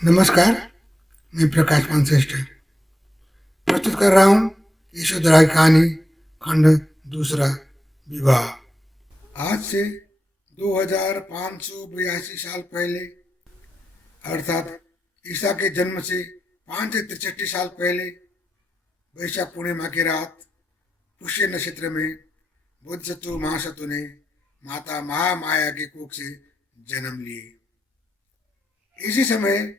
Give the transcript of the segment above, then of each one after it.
नमस्कार। मैं प्रकाश पानश्रेष्ठ प्रस्तुत कर रहा हूँ यशोधरा की कहानी खंड दूसरा, विवाह। आज से 2582 साल पहले, अर्थात ईसा के जन्म से 563 साल पहले, वैशाख पूर्णिमा की रात पुष्य नक्षत्र में बोधिसत्व महासत्व ने माता महामाया के कोख से जन्म लिए। इसी समय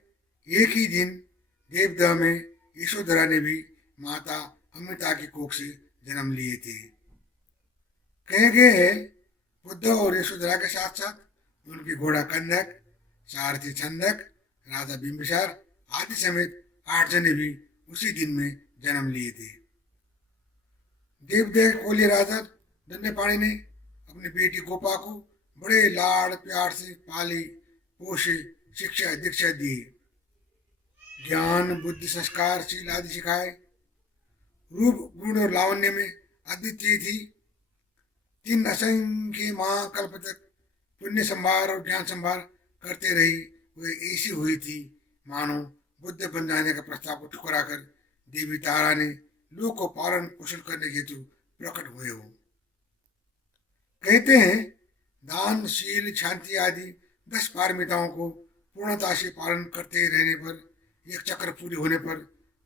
एक ही दिन देवदह में यशोधरा ने भी माता अमृता की कोख से जन्म लिए थे। कहे गए है बुद्ध और यशोधरा के साथ साथ उनकी घोड़ा कंदक, सारथी छंदक, राजा बिंबिसार आदि समेत 8 जने भी उसी दिन में जन्म लिए थे। देवदेह कोली राजा दंडपाणि ने अपनी बेटी गोपा को बड़े लाड़ प्यार से पाली पोषे, शिक्षा दीक्षा दी, ज्ञान बुद्धि संस्कार शील आदि सिखाए। रूप गुण और लावण्य में अद्वितीय थी। 3 असंख्य महाकल्प तक पुण्य संभार और ज्ञान संभार करते रही। वे ऐसी हुई थी मानो बुद्ध बन जाने का प्रस्ताव को ठुकराकर देवी तारा ने लोक को पालन पोषण करने हेतु प्रकट हुए हो। कहते हैं दान शील शांति आदि 10 पारमिताओं को पूर्णता से पालन करते रहने पर एक चक्र पूरी होने पर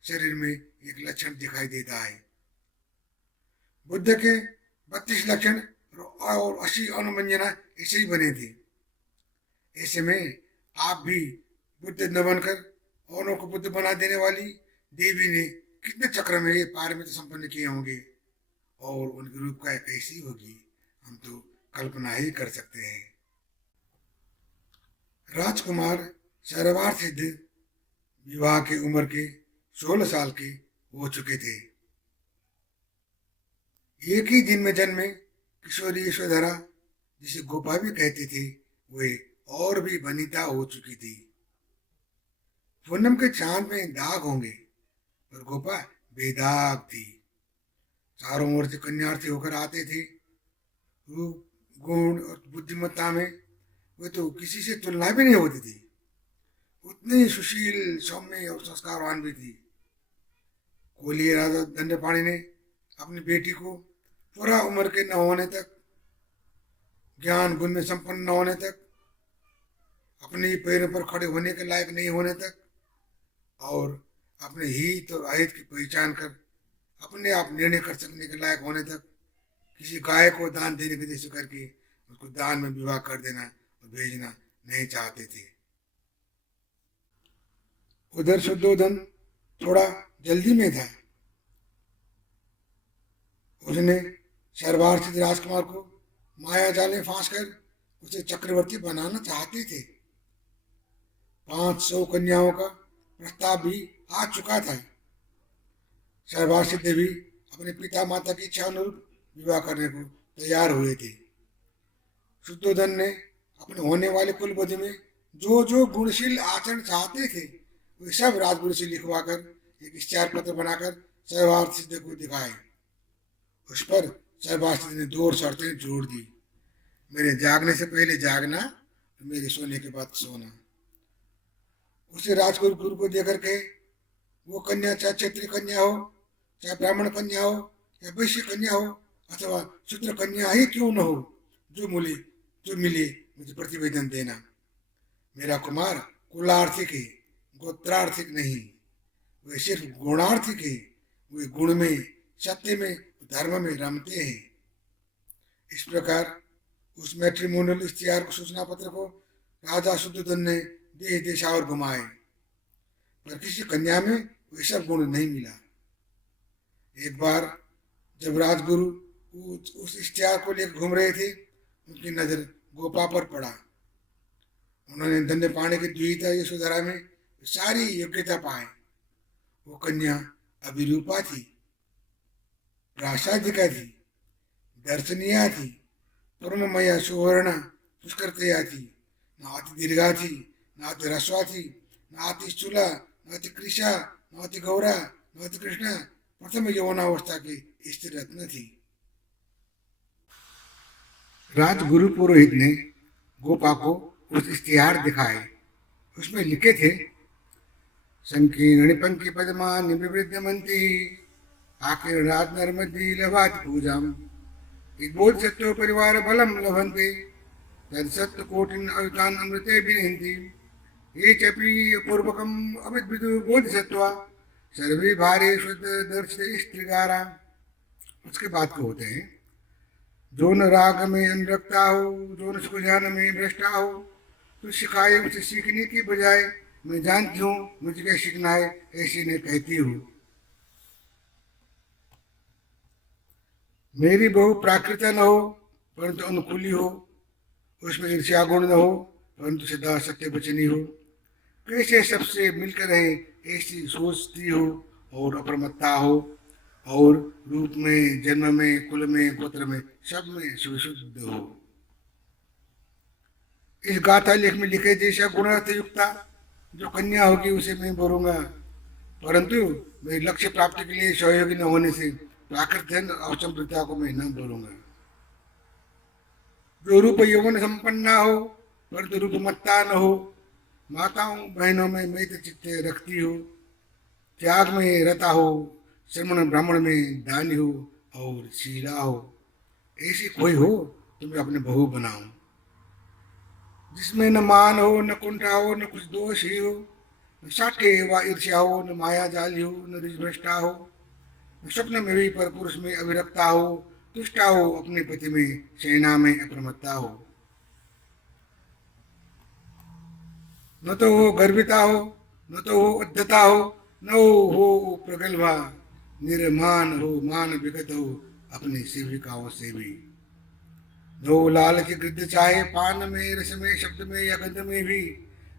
शरीर में एक लक्षण दिखाई देता है। बुद्ध के 32 लक्षण और 80 अनुमंजना ऐसे ही बने थे। ऐसे में आप भी बुद्ध न बनकर औरों को बुद्ध बना देने वाली देवी ने कितने चक्र में ये पारमित संपन्न किए होंगे और उनके रूप का कैसी होगी, हम तो कल्पना ही कर सकते हैं। राजकुमार सर्वार्थ सिद्ध विवाह की उम्र के 16 साल के हो चुके थे। एक ही दिन में जन्मे किशोरी यशोधरा, जिसे गोपा भी कहते थे, वे और भी वनिता हो चुकी थी। पूनम के चांद में दाग होंगे पर गोपा बेदाग थी। चारों ओर से कन्यार्थी होकर आते थे। रूप गुण और बुद्धिमत्ता में वे तो किसी से तुलना भी नहीं होती थी। उतनी सुशील सौम्य और संस्कारवान भी थी। कोली राजा दंडपाणि ने अपनी बेटी को पूरा उम्र के न होने तक, ज्ञान गुण में संपन्न न होने तक, अपने पैरों पर खड़े होने के लायक नहीं होने तक और अपने हित और अहित की पहचान कर अपने आप निर्णय कर सकने के लायक होने तक किसी गाय को दान देने के जैसे करके उसको दान में विवाह कर देना और भेजना नहीं चाहते थे। उधर शुद्धोधन थोड़ा जल्दी में था। उसने सर्वार्थित राजकुमार को माया जाल में फांस कर उसे चक्रवर्ती बनाना चाहते थे। 500 कन्याओं का प्रस्ताव भी आ चुका था। सर्वार्थित भी अपने पिता माता की इच्छा अनुरूप विवाह करने को तैयार हुए थे। शुद्धोधन ने अपने होने वाले कुलवधु में जो जो गुणशील आचरण चाहते थे वे सब राजगुरु से लिखवाकर एक इश्तिहार पत्र बनाकर सर्वार्थ को दिखाए। उस पर सर्वार्थ ने 2 शर्तें जोड़ दी। मेरे जागने से पहले जागना, मेरे सोने के बाद सोना। उसे राजगुरु गुरु को देकर के वो कन्या चाहे क्षत्रिय कन्या हो, चाहे ब्राह्मण कन्या हो, या वैश्य कन्या हो अथवा शूद्र कन्या ही क्यों न हो, जो मिले मुझे प्रतिवेदन देना। मेरा कुमार कुलार्थिक है, गोत्रार्थिक नहीं। वे सिर्फ गुणार्थिक है। वे गुण में, सत्य में, धर्म में रमते हैं। इस प्रकार उस मैट्रिमोनियल इश्तिहार को, सूचना पत्र को राजा शुद्धोधन ने देश देशावर घुमाए पर किसी कन्या में वे सब गुण नहीं मिला। एक बार जब राजगुरु उस इश्तिहार को लेकर घूम रहे थे, उनकी नजर गोपा पर पड़ा। उन्होंने दंडपाणि की द्विता यशोधरा में सारी योग्यता पाए। वो कन्या अभिरूपा थी, प्रासादिका थी, दर्शनीया थी, परममया सुवर्णा पुष्करतया थी। न अति दीर्घा थी, न अति रस्वा थी, न अति स्थूला, न अति कृशा, न अति गौरा, न अति कृष्णा। प्रथम यौवनावस्था की स्त्री रत्न थी। राजगुरु पुरोहित ने गोपा को कुछ इश्तिहार दिखाए। उसमें लिखे थे, संकीर्णि पंक्ति पद्मानि विवृद्धमन्ति आकीर्णात् नर्मदी लभाति पूजाम् इद्बोधसत्त्व परिवार बलं लभन्ते तत्सत्त्व कोटिन् अयुतान् अमृते विनहन्ति ये चपि पूर्वकम् अविद्विदु बोधिसत्त्वा सर्वे भारे शुद्ध दर्शित स्त्रीगारा। उसके बाद को होते हैं, जो न राग में अनुरक्ता हो, जो न सुख ज्ञान में भ्रष्टा हो, तो सिखाए उसे सीखने की बजाय मैं जानती हूँ मुझे क्या सीखना है, ऐसी ने कहती हूँ। मेरी बहू प्राकृत न हो परंतु अनुकूली हो, उसमें ईर्ष्या गुण न हो परंतु सदा सत्य वचनी हो, कैसे सबसे मिलकर रहे ऐसी सोचती हो और अप्रमत्ता हो, और रूप में, जन्म में, कुल में, गोत्र में, सब में सुशुद्ध हो। इस गाथा लेख में लिखे जैसा गुणार्थ युक्ता जो कन्या होगी उसे मैं बोलूंगा, परंतु मेरे लक्ष्य प्राप्ति के लिए सहयोगी न होने से प्राकृत धन और संप्रदाय को मैं न बोलूंगा। जो रूप यौवन संपन्ना हो परंतु रूप मत्ता न हो, माताओं बहनों में मैत्र चित्त रखती हो, त्याग में रता हो, श्रमण ब्राह्मण में दानी हो और शीला हो, ऐसी कोई हो तो मैं अपने बहू बनाऊं, जिसमें न मान हो, न कुंठा हो, न कुछ दोष ही हो, न साठे व ईर्ष्या हो, न माया जाली हो, न रिजभ्रष्टा हो, न स्वप्न में भी पर पुरुष में अविरक्ता हो, तुष्टा हो, अपने पति में सेना में अप्रमत्ता हो, न तो हो गर्विता हो, न तो हो उद्धता हो, न हो प्रगल्भा, निर्मान हो, मान विगत हो अपनी सेविकाओं से भी, जो लालच गिद्ध चाहे पान में, रस में, शब्द में या गंध में भी,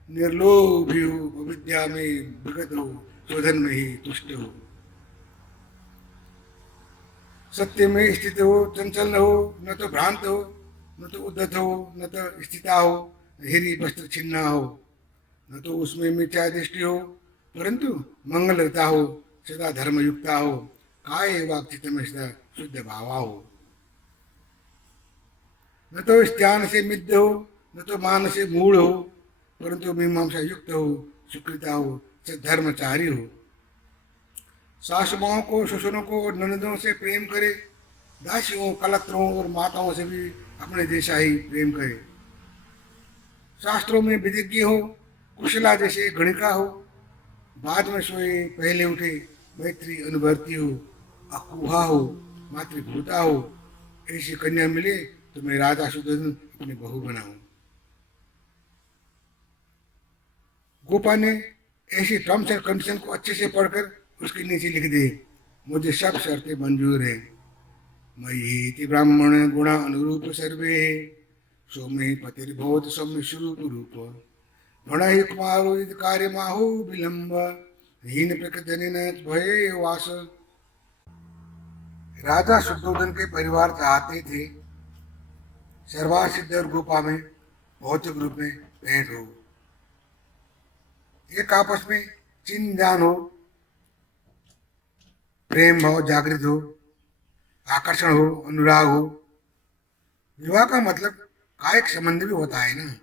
निर्लोभी हो, विद्या में विगत हो, शोधन में ही तुष्ट हो, सत्य में स्थित हो, चंचल न हो, न तो भ्रांत हो, न तो उद्धत हो, न तो स्थिता हो, हिरी वस्त्र छिन्ना हो, न तो उसमें मिथ्या दृष्टि हो परंतु मंगलता हो, सदा धर्म युक्ता हो, काय वाक चित्त में सदा शुद्ध भावा हो, न तो ज्ञान से मिद्ध हो, न तो मान से मूढ़ हो परंतु मीमांसा युक्त हो, सुकृता हो, धर्मचारी हो, सासुमाओं को, ससुरों को और ननदों से प्रेम करे, दासियों, कलत्रों और माताओं से भी अपने जैसा ही प्रेम करे, शास्त्रों में विधिज्ञ हो, कुशला जैसे गणिका हो, बाद में सोए पहले उठे, मैत्री अनुभवती हो, अकुहा हो, मातृभूता हो, ऐसी कन्या मिले तो मैं राजा सुदर्शन अपनी बहू बनाऊं। गोपा ने ऐसी टर्म्स एंड कंडीशन को अच्छे से पढ़कर उसके नीचे लिख दे, मुझे सब शर्तें मंजूर है, मयि ब्राह्मण गुण अनुरूप सर्वे सौम्य पतिर्भवत सौम्य स्वरूप रूप भण कुमारो कार्य माहो विलंब हीन प्रकृतन भय वास। राजा शुद्धोधन के परिवार चाहते थे सर्वासिद्ध और गोपा में भौतिक रूप में भेंट हो, एक आपस में चिन्ह ज्ञान हो, प्रेम भाव जागृत हो, आकर्षण हो, अनुराग हो। विवाह का मतलब कायिक संबंध भी होता है ना,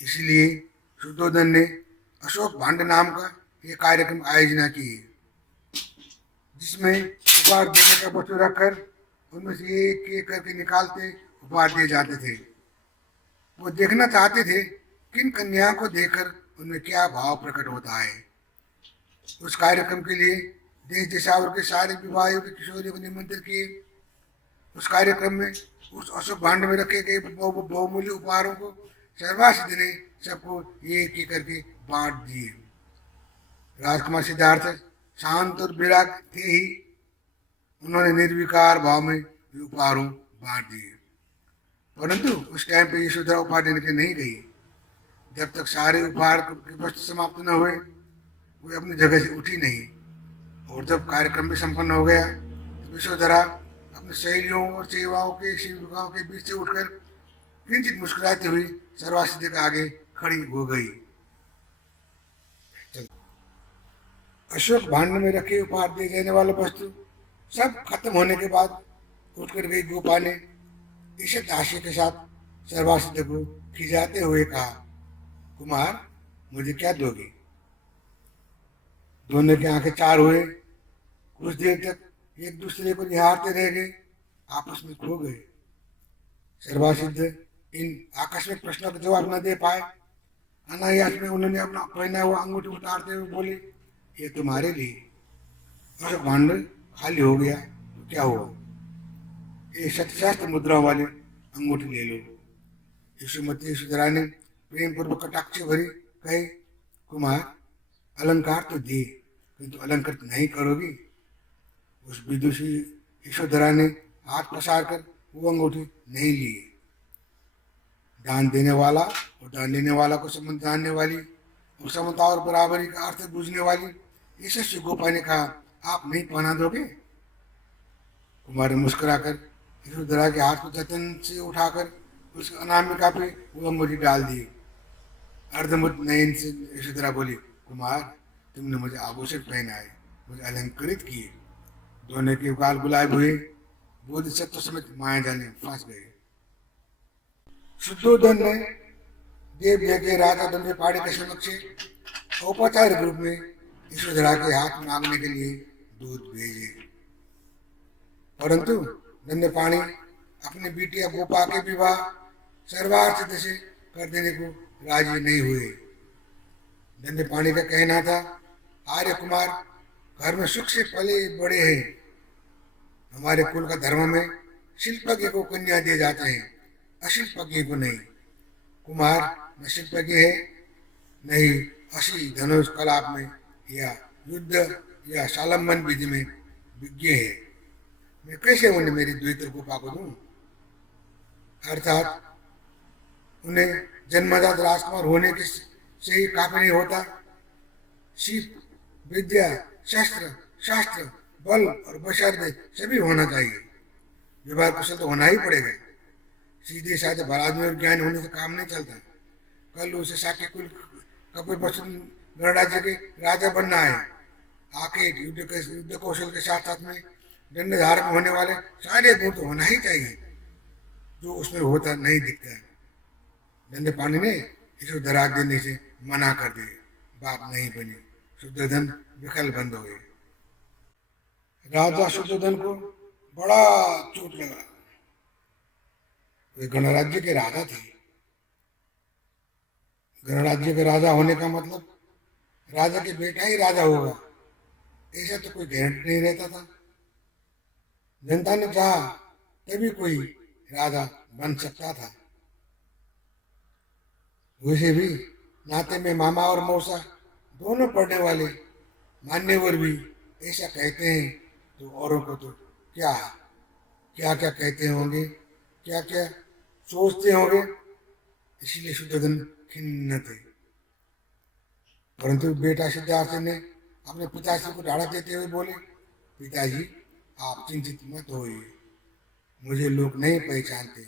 इसलिए शुद्धोधन ने अशोक भांड नाम का ये कार्यक्रम आयोजना की, जिसमें उपहार देने का वस्तु रखकर उनमें से एक एक करके निकालते उपहार दिए जाते थे। वो देखना चाहते थे किन कन्याओं को देखकर उनमें क्या भाव प्रकट होता है। उस कार्यक्रम के लिए देश देशावर के सारे विवाहियों के किशोरियों को निमंत्रित किए। उस कार्यक्रम में उस अशोक भांड में रखे गए बहुमूल्य उपहारों को सर्वासिद्ध ने सबको एक एक करके बांट दिए। राजकुमार सिद्धार्थ शांत और विराग थे ही, उन्होंने निर्विकार भाव में उपहारों बांट दिए, परंतु उस टाइम पे यशोधरा उपहार देने के नहीं गई। जब तक सारे उपहार की वस्तु समाप्त न हुए वो अपनी जगह से उठी नहीं, और जब कार्यक्रम भी संपन्न हो गया तो यशोधरा अपनी सहेलियों और सेवाओं के सेविकाओं के बीच से उठकर किंचित मुस्कुराती हुई सर्वासिद्ध के आगे खड़ी हो गई। अशोक भांड में रखे उपहार दिए जाने वाले वस्तु सब खत्म होने के बाद उठकर गई गोपा ने ईशत आशय के साथ सर्वासिद्ध को खिजाते हुए कहा, कुमार मुझे क्या दोगे? दोनों की आंखें चार हुए, कुछ देर तक एक दूसरे को निहारते रह गए, आपस में खो गए। सर्वासिद्ध इन आकस्मिक प्रश्नों का जवाब न दे पाए। अनायास में उन्होंने अपना पहना हुआ अंगूठी उतारते हुए बोले, ये तुम्हारे लिए। अशोक भांड खाली हो गया तो क्या हुआ, ये सत्यशास्त्र मुद्राओं वाले अंगूठी ले लो। यशोमती यशोधरा ने प्रेम पूर्वक कटाक्ष भरी कहे, कुमार अलंकार तो दे, किंतु अलंकृत नहीं करोगी। उस विदुषी यशोधरा ने हाथ पसार कर वो अंगूठी नहीं ली। दान देने वाला और दान लेने वाला को संबंध जानने वाली और समता और बराबरी का अर्थ बूझने वाली यशस्वी गोपा ने कहा, आप नहीं पहना दोगे। कुमार ने मुस्कुराकर यशोधरा के हाथ को जतन से उठाकर उस अनामिका पे वो अंगूठी डाल दी। अर्धमुत नयन से यशोधरा बोली, कुमार तुमने मुझे आभूषण पहनाए, मुझे अलंकृत किए। दोनों के गाल गुलाब हुए, बोधिसत्व समेत माया जाल में फंस गए। शुद्धोधन ने देव के राजा दंडपाणि के समक्ष औपचारिक रूप में यशोधरा के हाथ मांगने के लिए दूध भेजे, परंतु दंडपाणि अपनी बिटिया गोपा के विवाह सर्वार्थ से कर देने को राजी नहीं हुए। दंडपाणि का कहना था, आर्य कुमार घर में सुख से पले बड़े हैं। हमारे कुल का धर्म में शिल्पज्ञ को कन्या दिए जाते हैं, अशिल्पज्ञ को नहीं। कुमार न शिल्पज्ञ है, नहीं अशी धनुष कलाप में या युद्ध या शालम्बन विधि में विज्ञ है। मैं कैसे उन्हें मेरी द्वित्र गोपा को दूं? अर्थात उन्हें जन्मजात राजकुमार होने के से ही काफी नहीं होता। शीत, विद्या, शस्त्र, शास्त्र, बल और बशर्ते सभी होना चाहिए। विवाह कुशल तो होना ही पड़ेगा। सीधे साधे बलादमी और ज्ञान होने से काम नहीं चलता। कल उसे साक्य कुल कपिल वसु गणराज्य के राजा बनना है। आके युद्ध कौशल के साथ साथ में दंडधार में होने वाले सारे गुण तो होना ही चाहिए, जो उसमें होता नहीं दिखता है। दंडपाणि ने इसको दराग देने से मना कर दिए, बाप नहीं बने। शुद्धोधन विकल बंद हो गए। राजा शुद्धोधन को बड़ा चोट लगा। वे गणराज्य के राजा थे। गणराज्य के राजा होने का मतलब राजा के बेटा ही राजा होगा, ऐसा तो कोई गारंटी नहीं रहता था। जनता ने चाहा तभी कोई राजा बन सकता था। वैसे भी नाते में मामा और मौसा दोनों पढ़ने वाले मान्यवर भी ऐसा कहते हैं, तो औरों को तो क्या क्या क्या कहते होंगे, क्या क्या सोचते होंगे। इसीलिए शुद्धोधन खिन्न थे। परंतु बेटा सिद्धार्थ ने अपने पिताजी को ढाढ़ा देते हुए बोले, पिताजी आप चिंतित मत होइए, मुझे लोग नहीं पहचानते,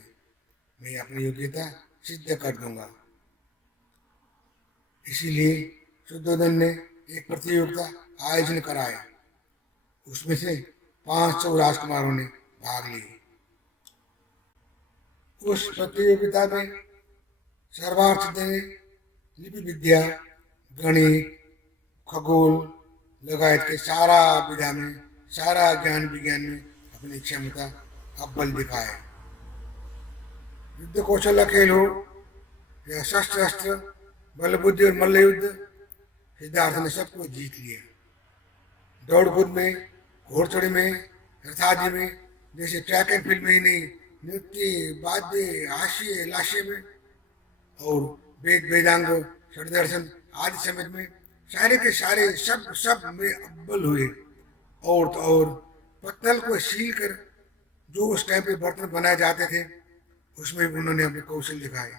मैं अपनी योग्यता सिद्ध कर दूंगा। इसीलिए शुद्धोधन ने एक प्रतियोगिता आयोजन कराया। उसमें से 500 राजकुमारों ने भाग लिया। उस प्रतियोगिता में सर्वार्थ देने लिपि विद्या, गणित, खगोल लगायत के सारा विधा में, सारा ज्ञान विज्ञान में अपनी क्षमता अव्वल दिखाए। युद्ध कौशल खेल हो या शस्त्र अस्त्र, बल बुद्धि और मल्ल युद्ध, सिद्धार्थ ने सबको जीत लिया। दौड़ कूद में, घोड़चढ़ी में, रथादि में, जैसे ट्रैक एंड फील्ड में ही नहीं, नृत्य, वाद्य, हास्य, लास्य में और वेद वेदांग, षड्दर्शन आदि समेत में सारे के सारे सब में अव्वल हुए। और तो और पत्तल को सील कर जो उस टाइम पे बर्तन बनाए जाते थे, उसमें भी उन्होंने अपने कौशल दिखाए।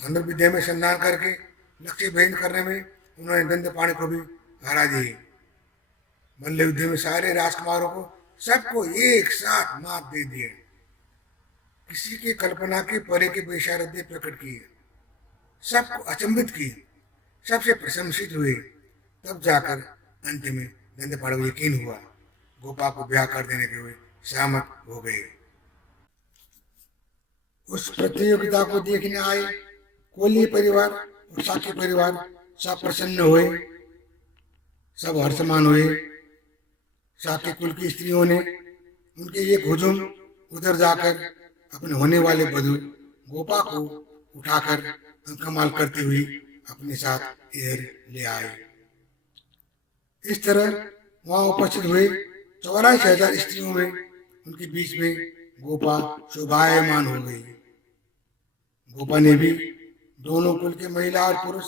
धनुर्विद्या में संधान करके लक्ष्य भेद करने में उन्होंने दंडपाणि को भी हरा दिए। मल्ल युद्ध में सारे राजकुमारों को सबको एक साथ मात दे दिए। किसी की कल्पना के परे के बेशारदे प्रकट किए, सबको अचंभित किए, सबसे प्रशंसित हुए। तब जाकर अंत में दंडपाणि को यकीन हुआ, गोपा को ब्याह कर देने के हुए सहमत हो गए। उस प्रतियोगिता को देखने आए कोली परिवार और साकी परिवार सब प्रसन्न हुए। सब हर्षमान हुए। शाक्य कुल की स्त्रियों ने उनके एक हुजूम उधर जाकर अपने होने वाले वधु गोपा को उठाकर कमाल करते हुए अपने साथ इधर ले आए। इस तरह वहां उपस्थित हुए 84,000 स्त्रियों में उनके बीच में गोपा शोभायमान हो गई। गोपा ने भी दोनों कुल के महिला और पुरुष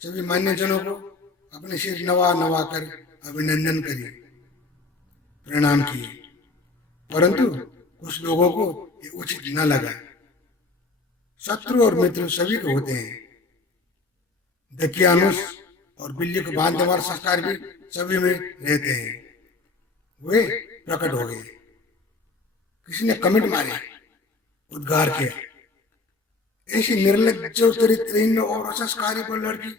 सभी मान्यजनों को अपने सिर नवा नवा कर अभिनंदन करे, प्रणाम किए। परंतु कुछ लोगों को ये उचित न लगा। शत्रु और मित्र सभी को होते हैं। दकियानुस और बिल्ली को बांधने वाला संस्कार भी सभी में रहते हैं। वे प्रकट हो गए। किसी ने कमेंट मारे, उद्गार किया, ऐसी निर्लज्ज चरित्रहीन और असंस्कारी पर लड़की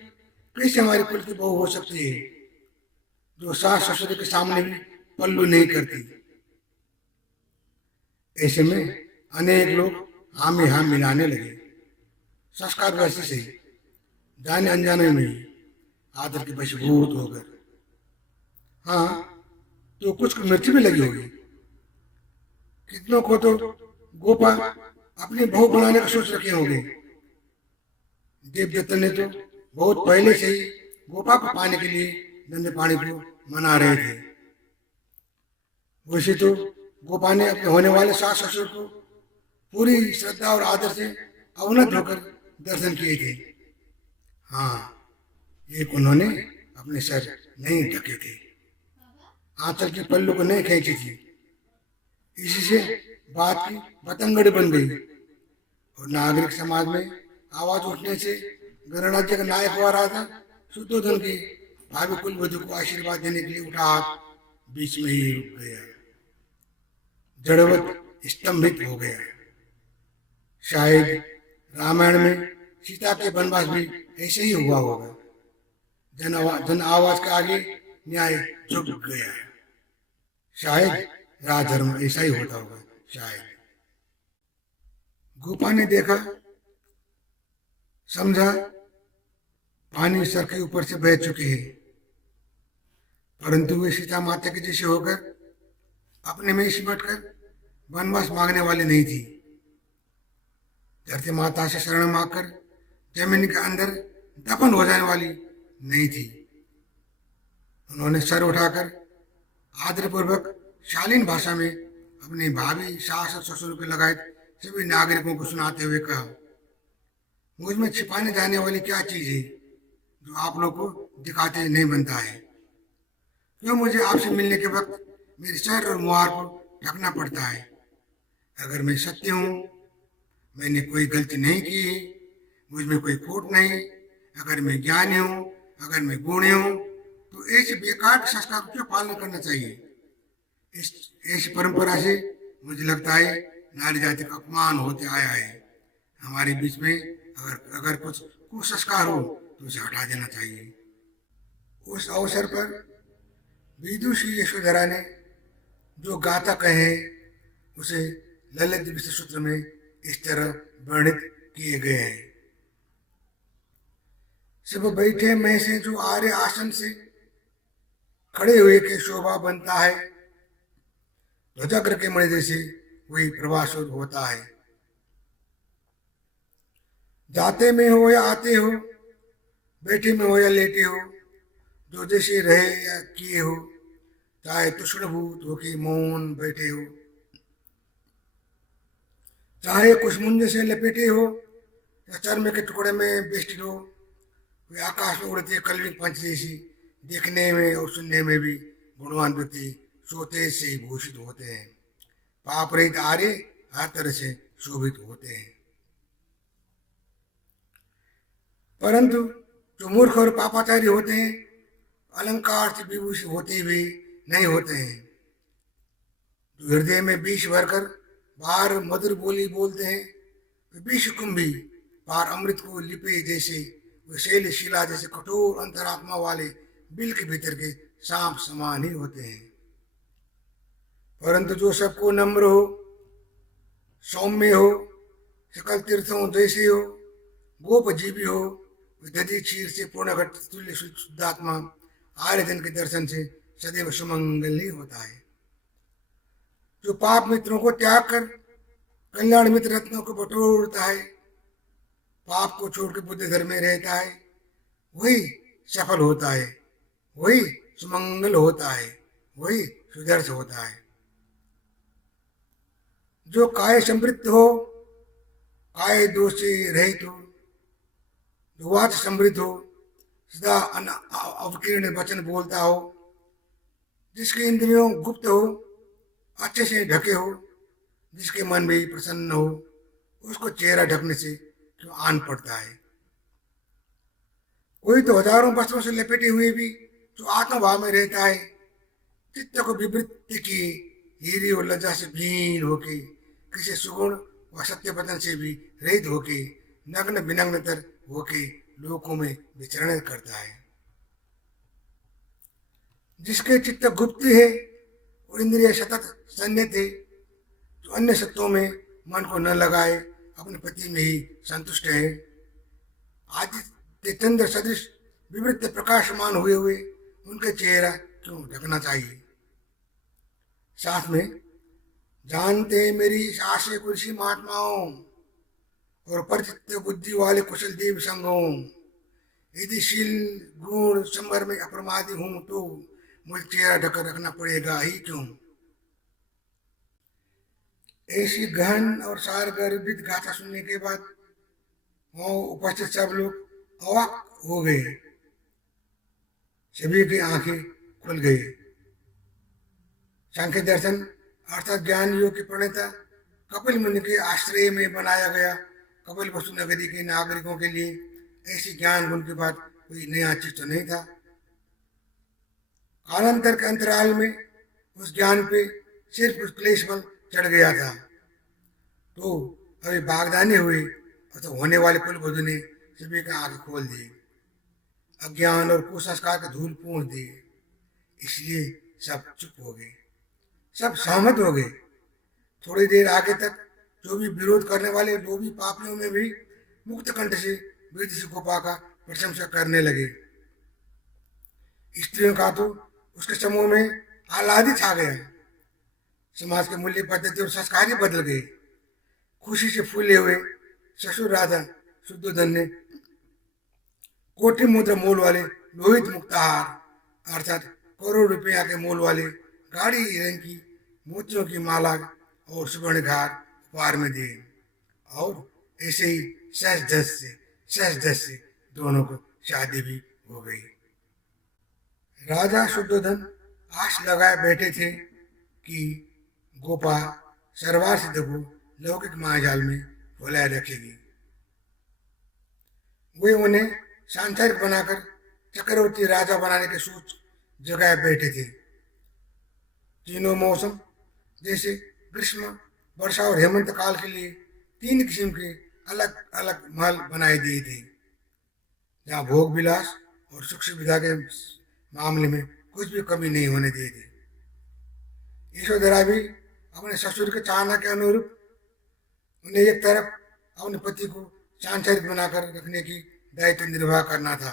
कैसे हमारे कुल की बहू हो सकती है, जो सास ससुर के सामने भी पल्लू नहीं करती। ऐसे में अनेक लोग हाँ में हाँ मिलाने लगे। संस्कार वैसे से जाने अनजाने में आदर के वशीभूत होकर। हाँ, तो कुछ को मिर्च भी लगी होगी। कितनों को तो गोपा अपनी बहू बनाने का सोच रखे होंगे। देवदत्त ने तो बहुत पहले से ही गोपा को पाने के लिए गंदे पानी को मना रहे थे। वैसे तो गोपा ने अपने होने वाले सास ससुर को पूरी श्रद्धा और आदर से अवनत होकर दर्शन किए थे। हाँ, एक उन्होंने अपने सर नहीं ढके थे, आंचल के पल्लू को नहीं खींची थी। इसी से बात की बतंगड़ बन गई और नागरिक समाज में आवाज उठने से गणराज्य का नायक हुआ रहा था शुद्धोधन की भाभी कुलवधु को आशीर्वाद देने के लिए उठा हाथ बीच में ही रुक गया, जड़वत स्तंभित हो गया। शायद रामायण में सीता के वनवास भी ऐसे ही हुआ होगा। जन आवाज के आगे न्याय झुक गया। शायद राजधर्म ऐसा ही होता होगा। शायद गोपा ने देखा, समझा पानी सर के ऊपर से बह चुके हैं, परंतु वे सीता माता के जैसे होकर अपने में सिमट कर वनवास मांगने वाली नहीं थी। धरती माता से शरण मांगकर जमीन के अंदर दफन हो जाने वाली नहीं थी। उन्होंने सर उठाकर आदरपूर्वक शालीन भाषा में अपनी भाभी सास और ससुर के लगायत सभी नागरिकों को सुनाते हुए कहा, मुझ में छिपाने जाने वाली क्या चीज है जो आप लोग को दिखाते नहीं बनता है? क्यों मुझे आपसे मिलने के वक्त मेरे सर और मुहार को ढकना पड़ता है? अगर मैं सत्य हूँ, मैंने कोई गलती नहीं की, मुझ में कोई खोट नहीं, अगर मैं ज्ञानी हूँ, अगर मैं गुणी हूँ, तो ऐसे बेकार संस्कार क्यों पालन करना चाहिए? ऐसी परंपरा से मुझे लगता है नारी जाति का अपमान होते आया है। हमारे बीच में अगर कुछ कुसंस्कार हो तो उसे हटा देना चाहिए। उस अवसर पर विदुषी यशोधरा ने जो गाथा कहे उसे ललित विशेष सूत्र में इस तरह वर्णित किए गए हैं। सब बैठे में से जो आर्य आसन से खड़े हुए के शोभा बनता है, ध्वजाग्र के मणि जैसे वही प्रभाशोध होता है। जाते में हो या आते हो, बैठे में हो या लेटे हो, जो जैसे रहे या किए हो, चाहे तुष्णभूत हो कि मौन बैठे हो, चाहे कुशमुंज से लपेटे हो या चर्म के टुकड़े में बेष्टित हो, वे आकाश में उड़ते कलविक पंच जैसी देखने में और सुनने में भी गुणवान व्यक्ति सोते से भूषित होते हैं। पाप रहित आर्य हर तरह से शोभित होते हैं। परंतु जो मूर्ख और पापाचारी होते हैं, अलंकार से विभूषित होते हुए नहीं होते हैं। जो हृदय में विष भरकर बाहर मधुर बोली बोलते हैं, वे विष कुंभी बाहर अमृत को लिपे जैसे, वे शैल शिला जैसे कठोर अंतरात्मा वाले बिल के भीतर के सांप समान ही होते हैं। परंतु जो सबको नम्र हो, सौम्य हो, सकल तीर्थों जैसे हो, गोप जीवी हो, दधी क्षीर से पूर्ण घट तुल्य शुद्धात्मा, आर्य धन के दर्शन से सदैव सुमंगल ही होता है। जो पाप मित्रों को त्याग कर कल्याण मित्र रत्नों को बटोरता है, पाप को छोड़कर बुद्ध धर्म में रहता है, वही सफल होता है, वही सुमंगल होता है, वही सुदर्श होता है। जो काय समृद्ध हो, काय दोष से रहित हो, जो वाच समृद्ध हो, सदा अवकीर्ण वचन बोलता हो, जिसके इंद्रियों गुप्त हो, अच्छे से ढके हो, जिसके मन भी प्रसन्न हो, उसको चेहरा ढकने से क्यों आन पड़ता है। कोई तो हजारों वस्त्रों से लपेटे हुए भी जो आत्मभाव में रहता है, चित्त को विवृत्ति की हीरी और लज्जा से भीन होके, किसी सुगुण व सत्य वचन से भी रहित होके, नग्न विनग्नतर होके लोकों में विचरण करता है। जिसके चित्त गुप्त है और इंद्रिय सतत संयत है, जो अन्य सत्यों में मन को न लगाए, अपने पति में ही संतुष्ट है, आदित्य चंद्र सदृश विवृत प्रकाशमान हुए हुए उनके चेहरा क्यों ढकना चाहिए। साथ में जानते मेरी आशय कुर्सी महात्माओं और परिचित बुद्धि वाले कुशल देव संगों, यदि शील गुण संवर में अप्रमादी हूं तो मुझे चेहरा ढकर रखना पड़ेगा ही क्यों। ऐसी गहन और सार गर्भित गाथा सुनने के बाद वहां उपस्थित सब लोग अवाक हो गए, सभी की आंखें खुल गई। सांख्य दर्शन अर्थात ज्ञान योग की प्रणेता कपिल मुनि के आश्रय में बनाया गया कपिल वस्तु नगरी के नागरिकों के लिए ऐसी ज्ञान गुण के बाद कोई नया चीज तो नहीं था। कालांतर के अंतराल में उस ज्ञान पे सिर्फ उस क्लेश बल चढ़ गया था, तो अभी बागदानी हुई और तो होने वाले कुल बुद्ध ने सभी का आंखें खोल दिए, अज्ञान और कुसंस्कार के धूल पूर्ण दिए। इसलिए सब चुप हो गए, सब सहमत हो गए। थोड़ी देर आगे तक जो भी विरोध करने वाले जो भी पापियों में भी मुक्त कंठ से वृद्ध से गोपा का प्रशंसा करने लगे। स्त्रियों का तो उसके समूह में आह्लाद छा गया, समाज के मूल्य पद्धति और संस्कार ही बदल गए। खुशी से फूले हुए ससुर राजा शुद्धोधन ने कोटि मुद्रा मोल वाले लोहित मुक्ताहार अर्थात करोड़ रुपया के मोल वाले गाढ़ी हिरण की मोतियों की माला और सुवर्ण घार उपहार में दिए, और ऐसे ही सहज धस से दोनों को शादी भी हो गई। राजा शुद्धोधन आश लगाए बैठे थे कि गोपा सर्वार सिद्ध को लौकिक मायाजाल में बुलाए रखेगी। वे उन्हें सांसारिक बनाकर चक्रवर्ती राजा बनाने के सोच जगाए बैठे थे। तीनों मौसम जैसे ग्रीष्म, वर्षा और हेमंत काल के लिए 3 किस्म के अलग अलग महल बनाए दिए थे, जहाँ भोग विलास और सुख सुविधा के मामले में कुछ भी कमी नहीं होने दिए थे। यशोधरा भी अपने ससुर के चाहना के अनुरूप उन्हें एक तरफ अपने पति को सांसारिक बनाकर रखने की दायित्व निर्वाह करना था,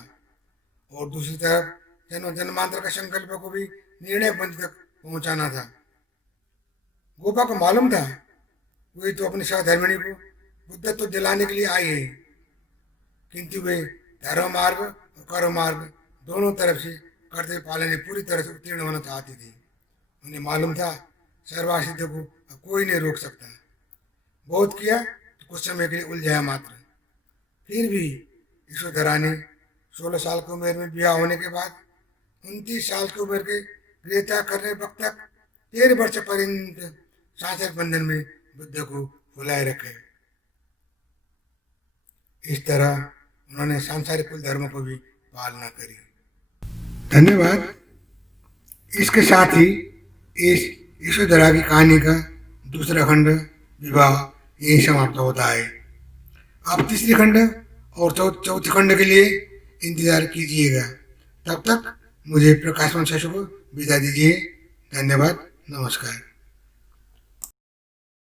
और दूसरी तरफ जन्म जन्मांतर का संकल्प को भी निर्णय बंद तक पहुंचाना था। गोपा को मालूम था वे तो अपनी सहधर्मिणी को बुद्धत्व दिलाने के लिए आए हैं, किंतु वे धर्म मार्ग और कर्म मार्ग दोनों तरफ से कर्तव्य पालन में पूरी तरह से उत्तीर्ण होना चाहती थी। उन्हें मालूम था सर्वासिद्ध को अब कोई नहीं रोक सकता। बहुत किया तो कुछ समय के लिए उलझाया मात्र। फिर भी यशोधरा ने 16 साल की उम्र में ब्याह होने के बाद 29 साल की उम्र के गृहत्याग करने वक्त तक 13 वर्ष पर्यंत सांसारिक बंधन में बुद्ध को बुलाए रखे। इस तरह उन्होंने सांसारिक कुल धर्म को भी पालना करी। धन्यवाद। इसके साथ ही इस यशोधरा की कहानी का दूसरा खंड विवाह यही समाप्त होता है। आप तीसरी खंड और चौथे खंड के लिए इंतजार कीजिएगा। तब तक मुझे प्रकाशमान शशु को विदा दीजिए। धन्यवाद। नमस्कार।